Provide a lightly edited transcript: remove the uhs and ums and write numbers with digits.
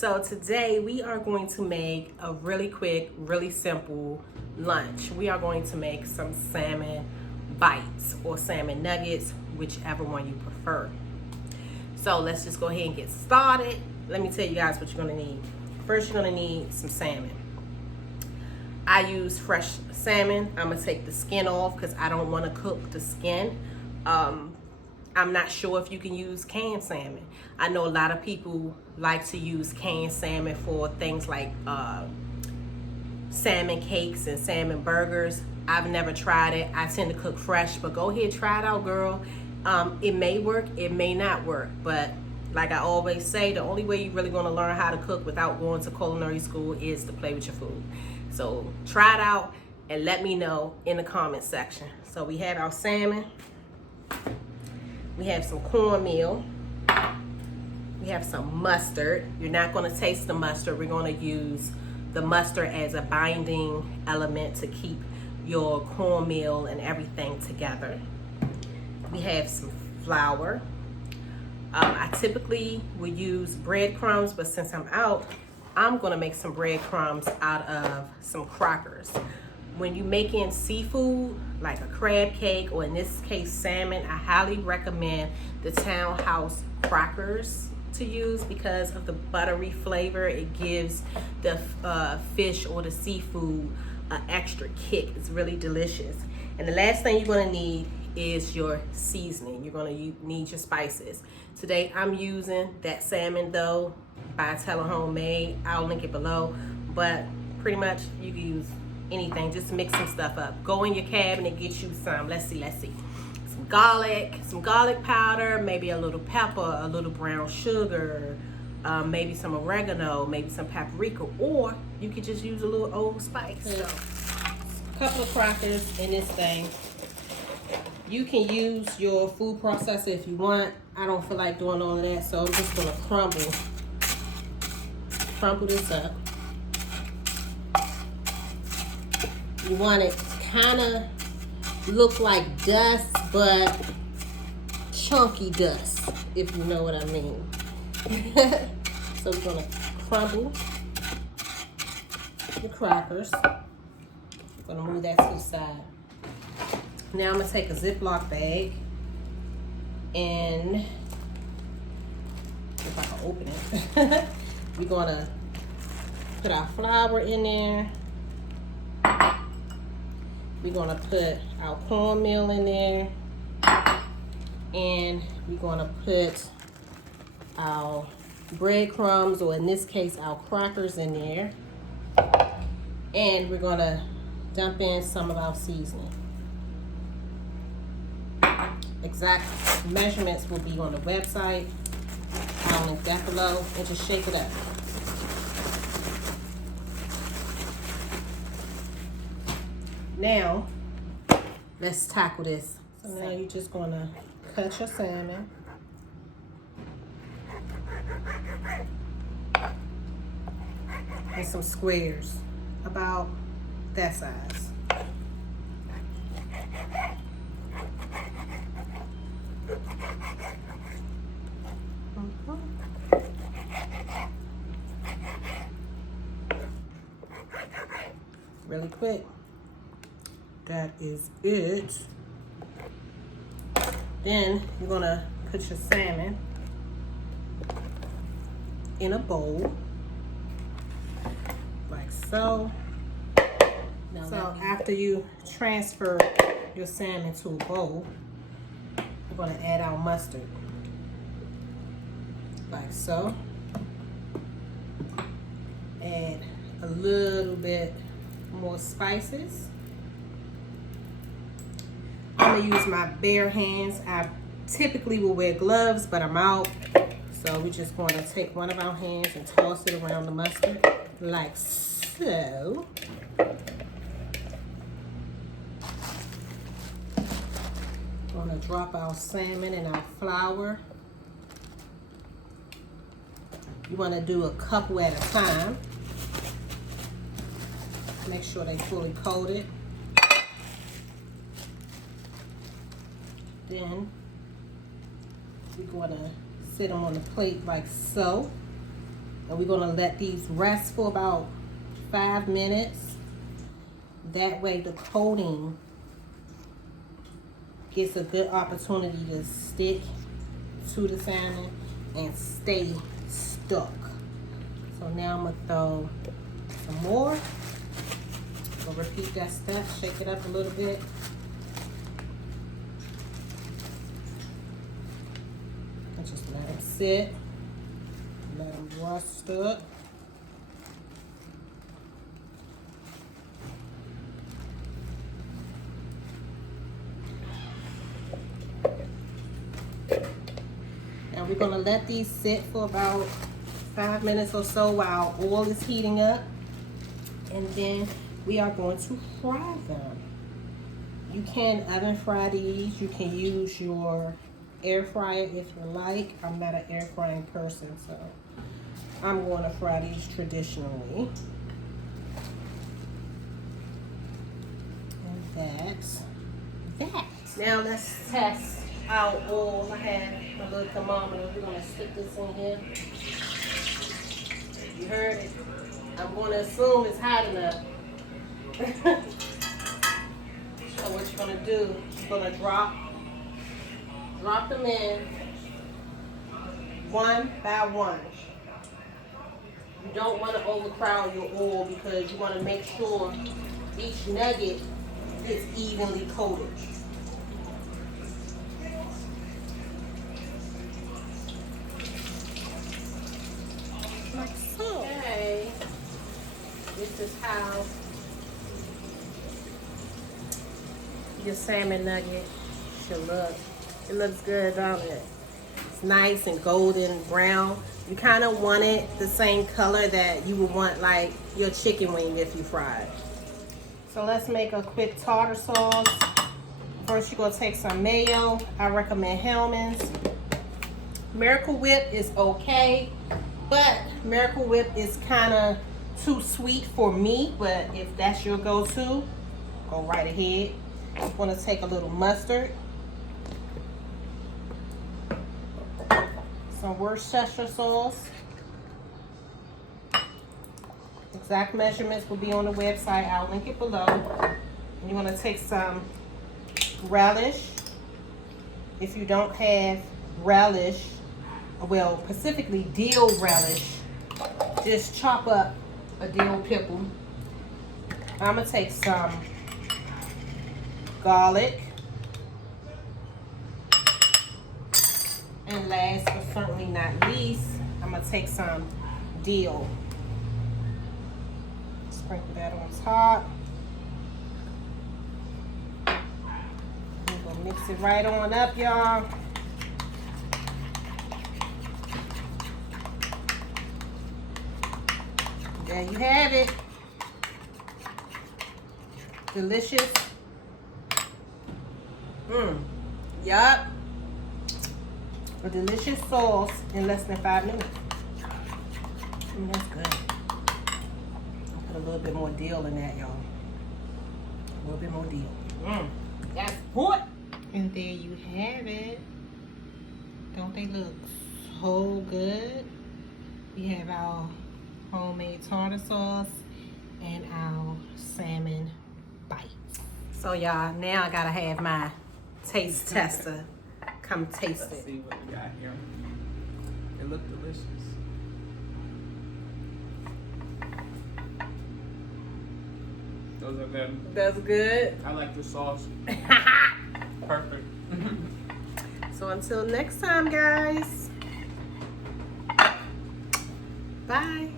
So today we are going to make a really quick, really simple lunch. We are going to make some salmon bites or salmon nuggets, whichever one you prefer. So let's just go ahead and get started. Let me tell you guys what you're gonna need. First, you're gonna need some salmon. I use fresh salmon. I'm gonna take the skin off because I don't wanna cook the skin. I'm not sure if you can use canned salmon. I know a lot of people like to use canned salmon for things like salmon cakes and salmon burgers. I've never tried it. I tend to cook fresh, but go ahead, try it out, girl. It may work, it may not work, but like I always say, the only way you're really gonna learn how to cook without going to culinary school is to play with your food. So try it out and let me know in the comment section. So we have our salmon. We have some cornmeal. We have some mustard. You're not going to taste the mustard. We're going to use the mustard as a binding element to keep your cornmeal and everything together. We have some flour. I typically would use breadcrumbs, but since I'm out, I'm going to make some breadcrumbs out of some crackers. When you're making seafood, like a crab cake, or in this case salmon, I highly recommend the Townhouse crackers to use because of the buttery flavor. It gives the fish or the seafood an extra kick. It's really delicious. And the last thing you're gonna need is your seasoning. You're gonna need your spices. Today I'm using that salmon dough by Tella Homemade. I'll link it below, but pretty much you can use anything. Just mix some stuff up. Go in your cabinet, get you some. Let's see. Some garlic powder, maybe a little pepper, a little brown sugar, maybe some oregano, maybe some paprika, or you could just use a little Old Spice. So, a couple of crackers in this thing. You can use your food processor if you want. I don't feel like doing all of that, so I'm just gonna crumble this up. You want it to kind of look like dust, but chunky dust, if you know what I mean. So we're gonna crumble the crackers. I'm gonna move that to the side. Now I'm gonna take a Ziploc bag and, if I can open it, we're gonna put our flour in there. We're gonna put our cornmeal in there, and we're gonna put our breadcrumbs, or in this case, our crackers in there, and we're gonna dump in some of our seasoning. Exact measurements will be on the website. I'll link that below, and just shake it up. Now, let's tackle this. So now you're just gonna cut your salmon. In some squares, about that size. Really quick. That is it. Then you're gonna put your salmon in a bowl, like so. So after you transfer your salmon to a bowl, we're gonna add our mustard, like so. Add a little bit more spices. I'm gonna use my bare hands. I typically will wear gloves, but I'm out. So we're just gonna take one of our hands and toss it around the mustard, like so. Gonna drop our salmon and our flour. You wanna do a couple at a time. Make sure they fully coated. Then we're going to sit them on the plate like so. And we're gonna let these rest for about 5 minutes. That way the coating gets a good opportunity to stick to the salmon and stay stuck. So now I'm gonna throw some more. So repeat that step, shake it up a little bit. And just let them sit, let them rust up. Now we're gonna let these sit for about 5 minutes or so while oil is heating up. And then we are going to fry them. You can oven fry these. You can use your air fryer if you like. I'm not an air frying person, so I'm going to fry these traditionally. And that's that. Now let's test our oil. I have a little thermometer. We're going to stick this in here. You heard it. I'm going to assume it's hot enough. So what you're going to do, you're going to drop them in one by one. You don't want to overcrowd your oil because you want to make sure each nugget is evenly coated. Like so. Okay. This is how your salmon nugget should look. It looks good, don't it? It's nice and golden brown. You kind of want it the same color that you would want like your chicken wing if you fried. So let's make a quick tartar sauce. First, you're gonna take some mayo. I recommend Hellmann's. Miracle Whip is okay, but Miracle Whip is kind of too sweet for me, but if that's your go-to, go right ahead. I'm gonna take a little mustard, some Worcestershire sauce. Exact measurements will be on the website. I'll link it below. And you want to take some relish. If you don't have relish, well, specifically dill relish, just chop up a dill pickle. I'm gonna take some garlic. And last but certainly not least, I'm gonna take some dill. Sprinkle that on top. We're gonna mix it right on up, y'all. There you have it. Delicious. Yup. A delicious sauce in less than 5 minutes. That's good. I'll put a little bit more dill in that, y'all. A little bit more dill. That's good. And there you have it. Don't they look so good? We have our homemade tartar sauce and our salmon bites. So y'all, now I gotta have my taste tester come taste it. Let's see what we got here. It looked delicious. Those are good. That's good. I like the sauce. Perfect. So until next time, guys. Bye.